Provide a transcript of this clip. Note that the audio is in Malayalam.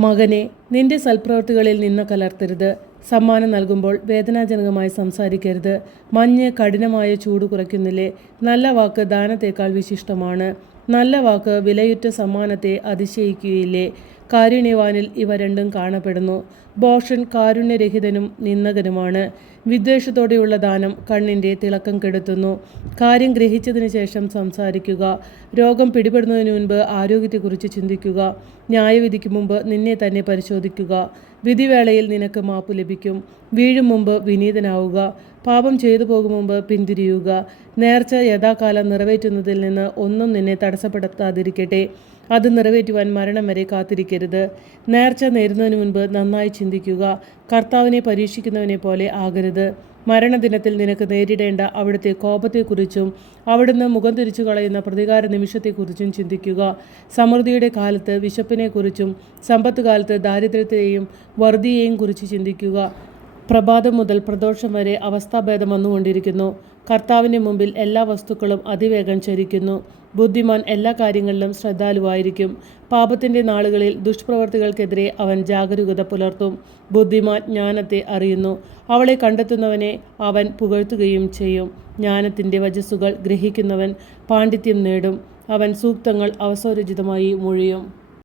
മകനെ, നിന്റെ സൽപ്രവൃത്തികളിൽ നിന്ന് കലർത്തരുത്. സമ്മാനം നൽകുമ്പോൾ വേദനാജനകമായി സംസാരിക്കരുത്. മഞ്ഞ് കഠിനമായ ചൂട് കുറയ്ക്കുന്നില്ലേ? നല്ല വാക്ക് ദാനത്തേക്കാൾ വിശിഷ്ടമാണ്. നല്ല വാക്ക് വിലയുറ്റ സമ്മാനത്തെ അതിശയിക്കുകയില്ലേ? കാരുണ്യവാനിൽ ഇവ രണ്ടും കാണപ്പെടുന്നു. ഭോഷൻ കാരുണ്യരഹിതനും നിന്ദകനുമാണ്. വിദ്വേഷത്തോടെയുള്ള ദാനം കണ്ണിൻ്റെ തിളക്കം കെടുത്തുന്നു. കാര്യം ഗ്രഹിച്ചതിന് ശേഷം സംസാരിക്കുക. രോഗം പിടിപെടുന്നതിന് മുൻപ് ആരോഗ്യത്തെക്കുറിച്ച് ചിന്തിക്കുക. ന്യായവിധിക്ക് മുമ്പ് നിന്നെ തന്നെ പരിശോധിക്കുക. വിധിവേളയിൽ നിനക്ക് മാപ്പ് ലഭിക്കും. വീഴും മുമ്പ് വിനീതനാവുക. പാപം ചെയ്തു പോകും മുമ്പ് പിന്തിരിയുക. നേർച്ച യഥാകാലം നിറവേറ്റുന്നതിൽ നിന്ന് ഒന്നും നിന്നെ തടസ്സപ്പെടുത്താതിരിക്കട്ടെ. അത് നിറവേറ്റുവാൻ മരണം വരെ കാത്തിരിക്കരുത്. നേർച്ച നേരുന്നതിന് മുൻപ് നന്നായി ചിന്തിക്കുക. കർത്താവിനെ പരീക്ഷിക്കുന്നവനെ പോലെ ആകരുത്. മരണദിനത്തിൽ നിനക്ക് നേരിടേണ്ട അവിടുത്തെ കോപത്തെക്കുറിച്ചും അവിടുന്ന് മുഖം തിരിച്ചു കളയുന്ന പ്രതികാര നിമിഷത്തെക്കുറിച്ചും ചിന്തിക്കുക. സമൃദ്ധിയുടെ കാലത്ത് വിശപ്പിനെക്കുറിച്ചും സമ്പത്ത് കാലത്ത് ദാരിദ്ര്യത്തെയും വറുതിയെയും കുറിച്ച് ചിന്തിക്കുക. പ്രഭാതം മുതൽ പ്രദോഷം വരെ അവസ്ഥാഭേദം വന്നുകൊണ്ടിരിക്കുന്നു. കർത്താവിൻ്റെ മുമ്പിൽ എല്ലാ വസ്തുക്കളും അതിവേഗം ചരിക്കുന്നു. ബുദ്ധിമാൻ എല്ലാ കാര്യങ്ങളിലും ശ്രദ്ധാലുവായിരിക്കും. പാപത്തിൻ്റെ നാളുകളിൽ ദുഷ്പ്രവർത്തികൾക്കെതിരെ അവൻ ജാഗരൂകത പുലർത്തും. ബുദ്ധിമാൻ ജ്ഞാനത്തെ അറിയുന്നു. അവളെ കണ്ടെത്തുന്നവനെ അവൻ പുകഴ്ത്തുകയും ചെയ്യും. ജ്ഞാനത്തിൻ്റെ വചസ്സുകൾ ഗ്രഹിക്കുന്നവൻ പാണ്ഡിത്യം നേടും. അവൻ സൂക്തങ്ങൾ അവസരോചിതമായി മൊഴിയും.